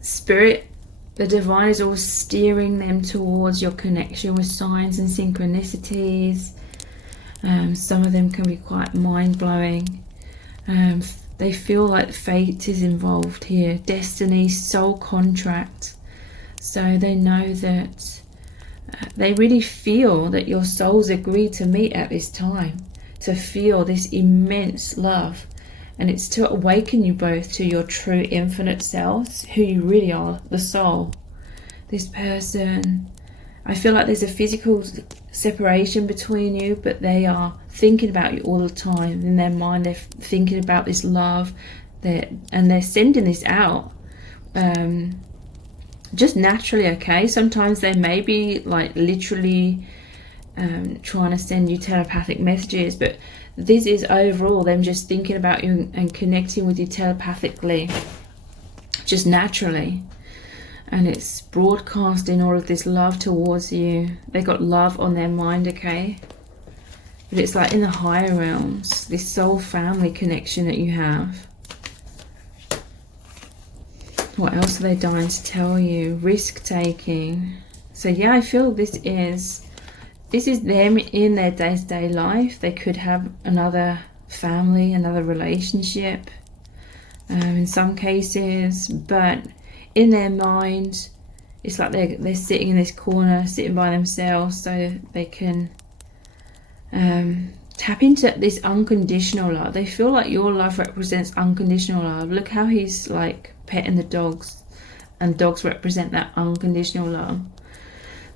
Spirit, the divine, is always steering them towards your connection with signs and synchronicities. Some of them can be quite mind-blowing. They feel like fate is involved here, destiny, soul contract. So they know that they really feel that your souls agreed to meet at this time, to feel this immense love. And it's to awaken you both to your true infinite selves, who you really are, the soul. This person, I feel like there's a physical separation between you, but they are thinking about you all the time. In their mind, they're thinking about this love, and they're sending this out just naturally, okay? Sometimes they may be like literally trying to send you telepathic messages, but this is overall them just thinking about you and connecting with you telepathically, just naturally. And it's broadcasting all of this love towards you. They got love on their mind, okay? But it's like in the higher realms, this soul family connection that you have. What else are they dying to tell you? Risk taking. So yeah, I feel this is them in their day-to-day life. They could have another family, another relationship in some cases, but in their mind it's like they're sitting in this corner, sitting by themselves, so they can tap into this unconditional love. They feel like your love represents unconditional love. Look how he's like petting the dogs, and dogs represent that unconditional love.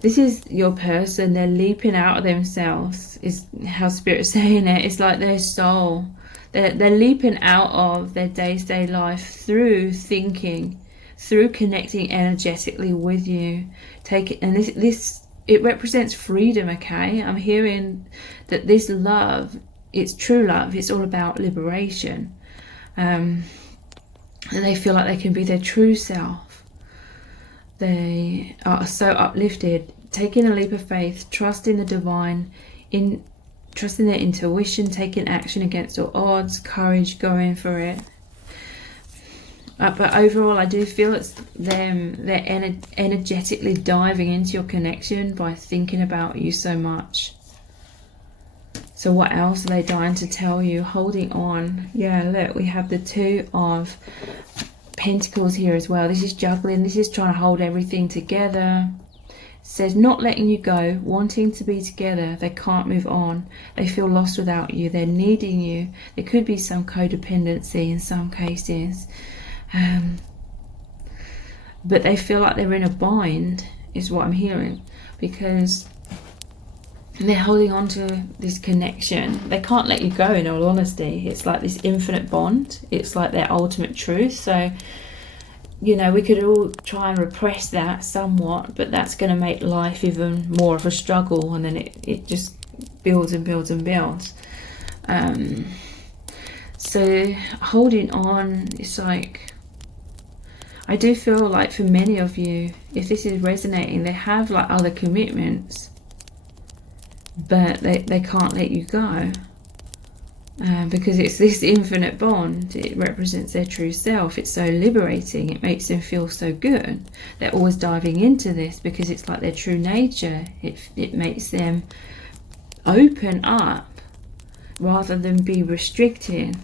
This is your person. They're leaping out of themselves, is how Spirit's saying it. It's like their soul. They're leaping out of their day-to-day life through thinking, through connecting energetically with you. And this it represents freedom, okay? I'm hearing that this love, it's true love. It's all about liberation. And they feel like they can be their true self. They are so uplifted, taking a leap of faith, trusting the divine, trusting their intuition, taking action against all odds, courage, going for it. But overall, I do feel it's them. They're energetically diving into your connection by thinking about you so much. So what else are they dying to tell you? Holding on. Yeah, look, we have the Two of Pentacles here as well. This is juggling. This is trying to hold everything together. It says not letting you go, wanting to be together. They can't move on. They feel lost without you. They're needing you. There could be some codependency in some cases. But they feel like they're in a bind, is what I'm hearing, because they're holding on to this connection. They can't let you go, in all honesty. It's like this infinite bond. It's like their ultimate truth. So, you know, we could all try and repress that somewhat, but that's going to make life even more of a struggle, and then it just builds and builds and builds. So holding on, it's like, I do feel like for many of you, if this is resonating, they have like other commitments, but they can't let you go, because it's this infinite bond. It represents their true self. It's so liberating. It makes them feel so good. They're always diving into this because it's like their true nature. It makes them open up rather than be restricted.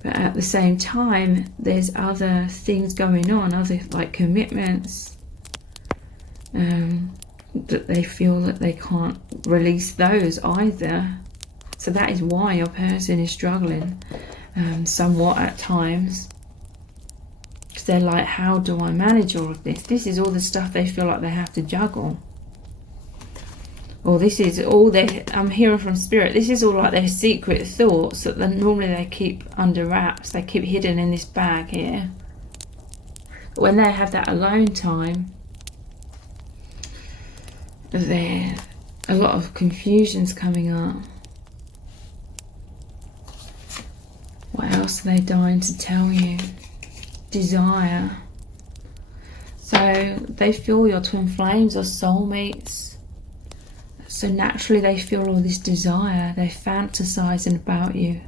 But at the same time, there's other things going on, other like commitments, that they feel that they can't release those either. So that is why your person is struggling somewhat at times, because they're like, how do I manage all of this? This is all the stuff they feel like they have to juggle. Or this is all I'm hearing from Spirit, this is all like their secret thoughts that normally they keep under wraps. They keep hidden in this bag here. But when they have that alone time, a lot of confusion's coming up. What else are they dying to tell you? Desire. So they feel your twin flames or soulmates. So naturally they feel all this desire. They're fantasizing about you.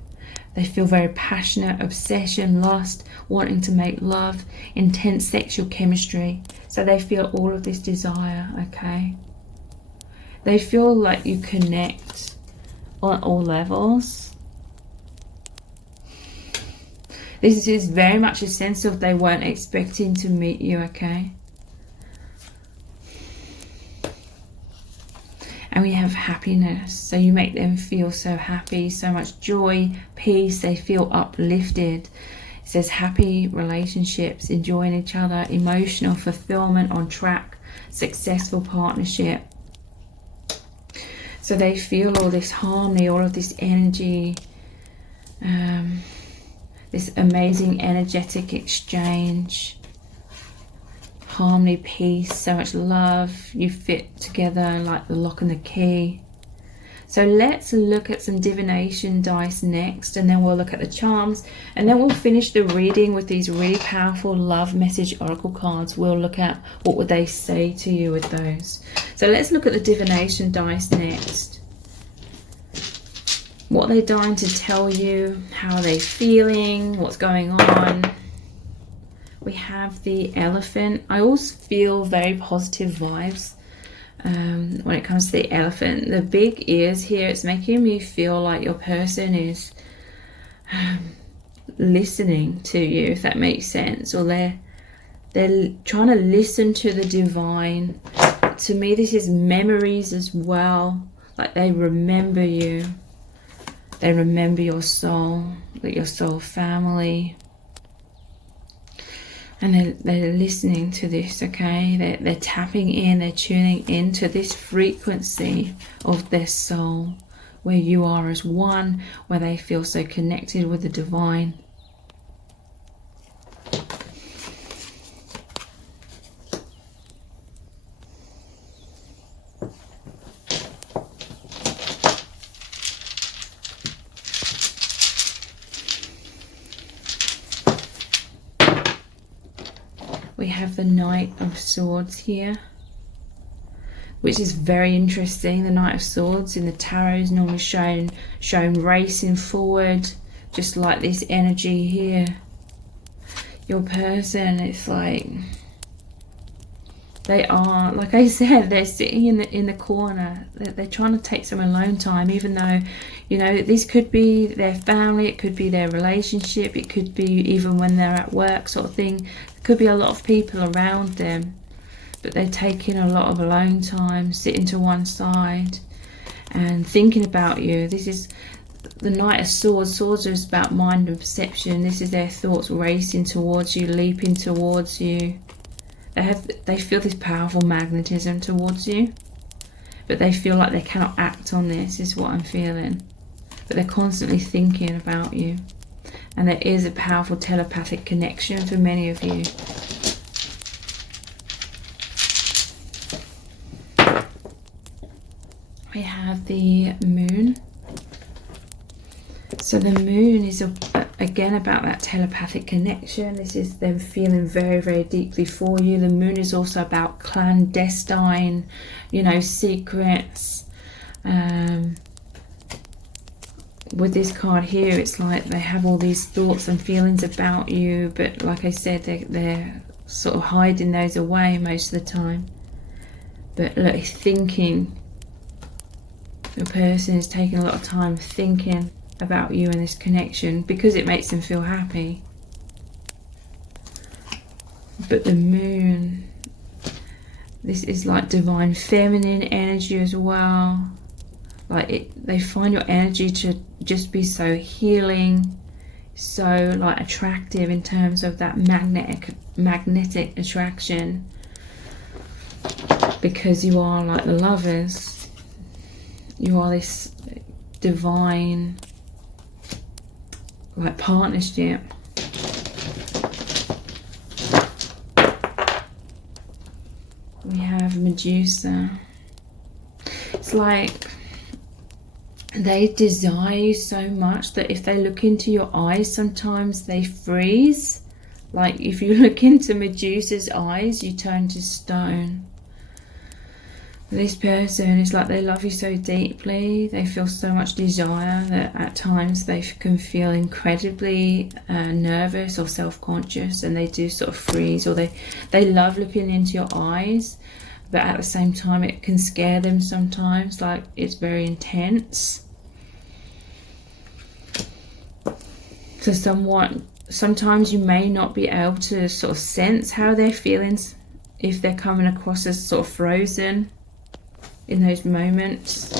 They feel very passionate, obsession, lust, wanting to make love, intense sexual chemistry. So they feel all of this desire, okay? They feel like you connect on all levels. This is very much a sense of they weren't expecting to meet you, okay? And we have happiness. So you make them feel so happy, so much joy, peace. They feel uplifted. It says happy relationships, enjoying each other, emotional fulfillment, on track, successful partnership. So they feel all this harmony, all of this energy, this amazing energetic exchange, harmony, peace, so much love. You fit together like the lock and the key. So let's look at some divination dice next, and then we'll look at the charms, and then we'll finish the reading with these really powerful love message oracle cards. We'll look at what would they say to you with those. So let's look at the divination dice next. What they're dying to tell you, how they're feeling, what's going on. We have the Elephant. I always feel very positive vibes when it comes to the Elephant. The big ears here, it's making me feel like your person is listening to you, if that makes sense, or they're trying to listen to the divine. To me, this is memories as well, like they remember you. They remember your soul, your soul family. And they're listening to this, okay? They're tapping in, they're tuning into this frequency of their soul, where you are as one, where they feel so connected with the divine. We have the Knight of Swords here, which is very interesting. The Knight of Swords in the tarot is normally shown racing forward, just like this energy here. Your person, it's like they are, like I said, they're sitting in the corner. They're trying to take some alone time, even though, you know, this could be their family, it could be their relationship, it could be even when they're at work, sort of thing. Could be a lot of people around them, but they're taking a lot of alone time, sitting to one side and thinking about you. This is the Knight of Swords. Swords are about mind and perception. This is their thoughts racing towards you, leaping towards you. They feel this powerful magnetism towards you, but they feel like they cannot act on this, is what I'm feeling. But they're constantly thinking about you. And there is a powerful telepathic connection for many of you. We have the Moon. So the Moon is again about that telepathic connection. This is them feeling very, very deeply for you. The Moon is also about clandestine, you know, secrets. With this card here, it's like they have all these thoughts and feelings about you, but like I said, they're sort of hiding those away most of the time. But look, thinking. The person is taking a lot of time thinking about you and this connection because it makes them feel happy. But the Moon, this is like divine feminine energy as well. Like they find your energy to just be so healing, so like attractive in terms of that magnetic attraction, because you are like the Lovers. You are this divine like partnership. We have Medusa. It's like they desire you so much that if they look into your eyes, sometimes they freeze. Like if you look into Medusa's eyes, you turn to stone. This person is like they love you so deeply, they feel so much desire that at times they can feel incredibly nervous or self-conscious, and they do sort of freeze, or they love looking into your eyes, but at the same time it can scare them sometimes, like it's very intense. So sometimes you may not be able to sort of sense how they're feeling if they're coming across as sort of frozen in those moments.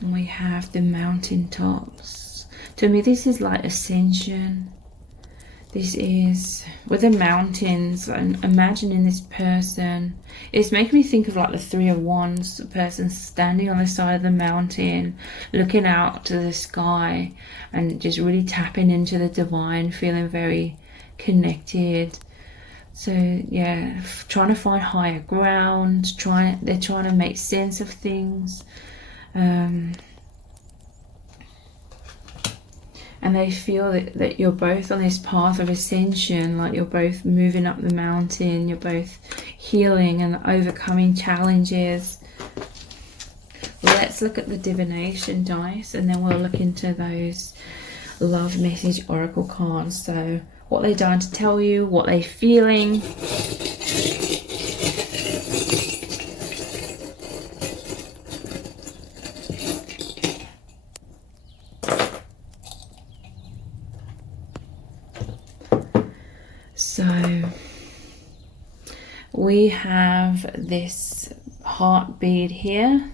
And we have the mountaintops. To me, this is like ascension. This is with the mountains, and imagining this person. It's making me think of like the Three of Wands, the person standing on the side of the mountain, looking out to the sky and just really tapping into the divine, feeling very connected. So yeah, trying to find higher ground, they're trying to make sense of things. And they feel that you're both on this path of ascension, like you're both moving up the mountain, you're both healing and overcoming challenges. Let's look at the divination dice, and then we'll look into those love message oracle cards. So what they're trying to tell you, what they're feeling. So we have this heartbeat here.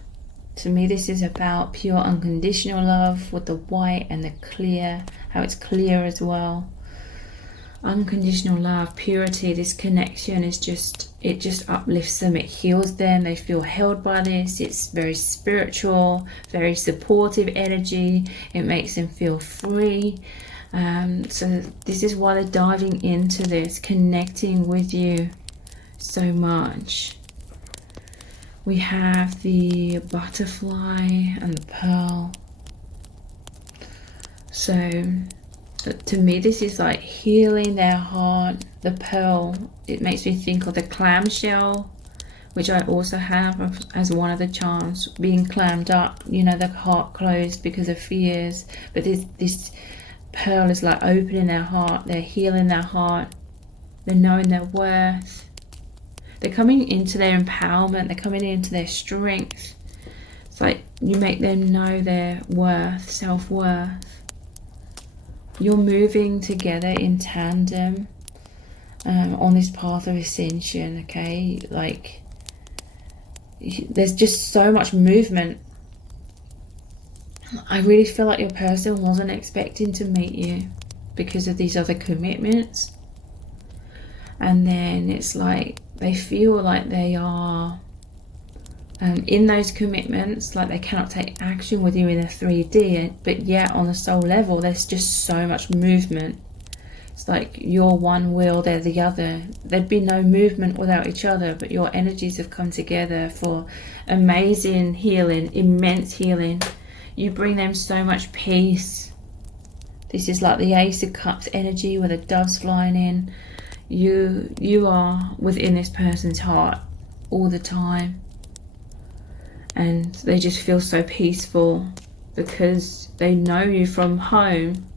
To me, this is about pure unconditional love with the white and the clear, how it's clear as well. Unconditional love, purity, this connection is it just uplifts them, it heals them, they feel held by this. It's very spiritual, very supportive energy. It makes them feel free. So this is why they're diving into this, connecting with you so much. We have the butterfly and the pearl. So to me, this is like healing their heart. The pearl, it makes me think of the clamshell, which I also have as one of the charms, being clammed up, you know, the heart closed because of fears. But this pearl is like opening their heart, they're healing their heart, they're knowing their worth. They're coming into their empowerment, they're coming into their strength. It's like you make them know their worth, self-worth. You're moving together in tandem on this path of ascension, okay? Like, there's just so much movement. I really feel like your person wasn't expecting to meet you because of these other commitments. And then it's like they feel like they are in those commitments, like they cannot take action with you in a 3D, but yet on a soul level there's just so much movement. It's like you're one wheel, they're the other. There'd be no movement without each other, but your energies have come together for amazing healing, immense healing. You bring them so much peace. This is like the Ace of Cups energy where the dove's flying in. You are within this person's heart all the time, and they just feel so peaceful because they know you from home,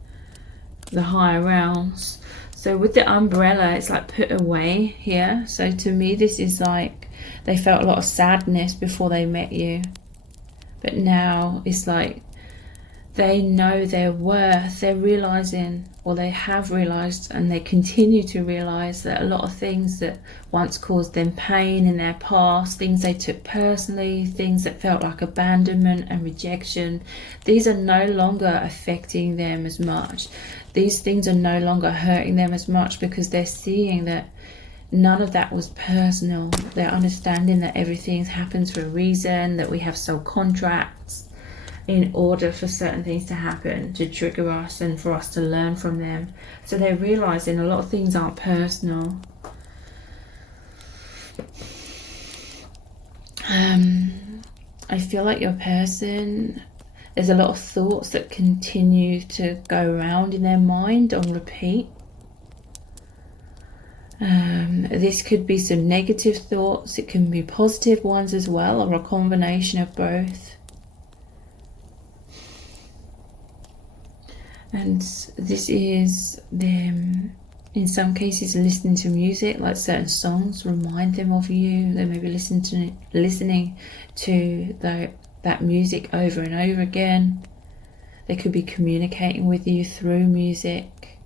the higher realms. So with the umbrella, it's like put away here. So to me, this is like they felt a lot of sadness before they met you, but now it's like they know their worth. They're realizing, or they have realized, and they continue to realize that a lot of things that once caused them pain in their past, things they took personally, things that felt like abandonment and rejection, these are no longer affecting them as much. These things are no longer hurting them as much because they're seeing that none of that was personal. They're understanding that everything happens for a reason, that we have soul contracts in order for certain things to happen, to trigger us and for us to learn from them. So they're realizing a lot of things aren't personal. I feel like your person, there's a lot of thoughts that continue to go around in their mind on repeat. This could be some negative thoughts, it can be positive ones as well, or a combination of both. And this is them, in some cases, listening to music, like certain songs remind them of you. They may be listening to that music over and over again. They could be communicating with you through music.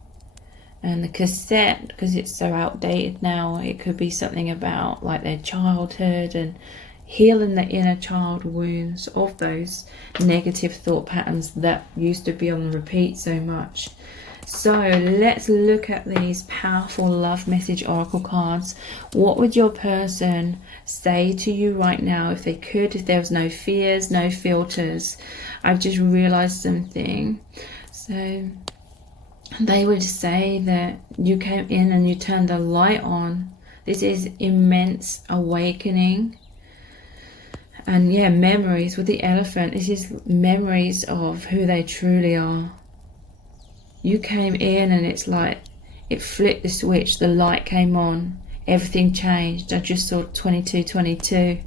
And the cassette, because it's so outdated now, it could be something about like their childhood and healing the inner child wounds of those negative thought patterns that used to be on repeat so much. So let's look at these powerful love message oracle cards. What would your person say to you right now if they could, if there was no fears, no filters? I've just realized something. So they would say that you came in and you turned the light on. This is immense awakening. And yeah, memories with the elephant. This is memories of who they truly are. You came in and it's like it flipped the switch, the light came on, everything changed. I just saw 2222.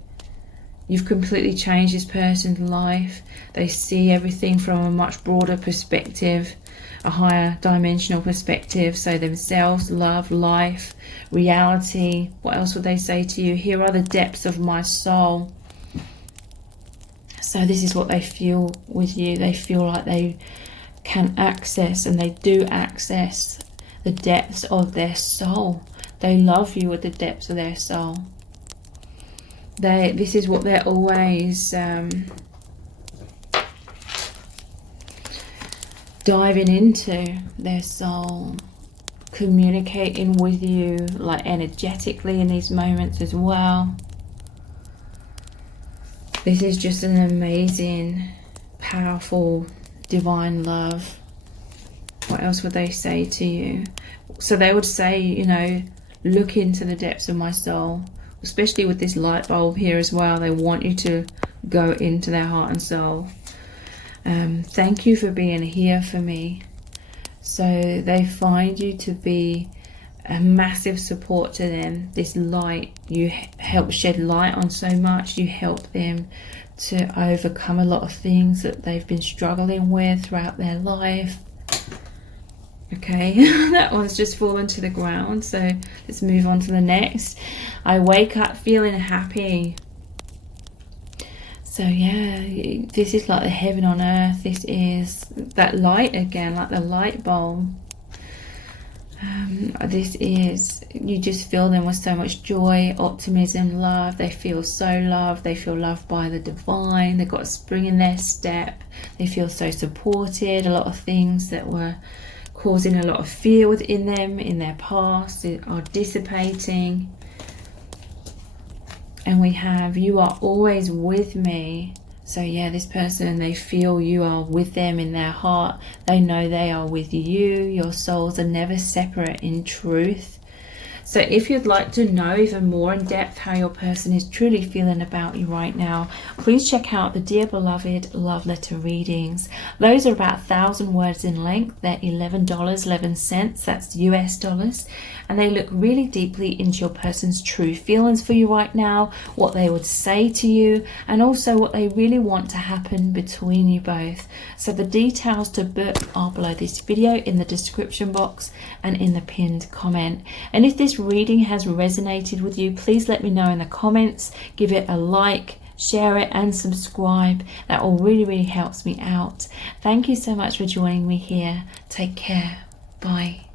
You've completely changed this person's life. They see everything from a much broader perspective, a higher dimensional perspective. So themselves, love, life, reality. What else would they say to you? Here are the depths of my soul. So this is what they feel with you. They feel like they can access, and they do access, the depths of their soul. They love you with the depths of their soul. This is what they're always diving into, their soul, communicating with you like energetically in these moments as well. This is just an amazing, powerful, divine love. What else would they say to you? So they would say, you know, look into the depths of my soul, especially with this light bulb here as well. They want you to go into their heart and soul. Thank you for being here for me. So they find you to be a massive support to them. This light, you help shed light on so much. You help them to overcome a lot of things that they've been struggling with throughout their life. Okay, that one's just fallen to the ground, so let's move on to the next. I wake up feeling happy. So yeah, this is like the heaven on earth. This is that light again, like the light bulb. This is, you just fill them with so much joy, optimism, love. They feel so loved. They feel loved by the divine. They've got a spring in their step. They feel so supported. A lot of things that were causing a lot of fear within them in their past are dissipating. And we have, you are always with me. So yeah, this person, they feel you are with them in their heart. They know they are with you. Your souls are never separate in truth. So if you'd like to know even more in depth how your person is truly feeling about you right now, please check out the Dear Beloved Love Letter readings. Those are about 1,000 words in length. They're $11.11. That's US dollars. And they look really deeply into your person's true feelings for you right now, what they would say to you, and also what they really want to happen between you both. So the details to book are below this video in the description box and in the pinned comment. And if this reading has resonated with you, please let me know in the comments. Give it a like, share it and subscribe. That all really helps me out. Thank you so much for joining me here. Take care. Bye.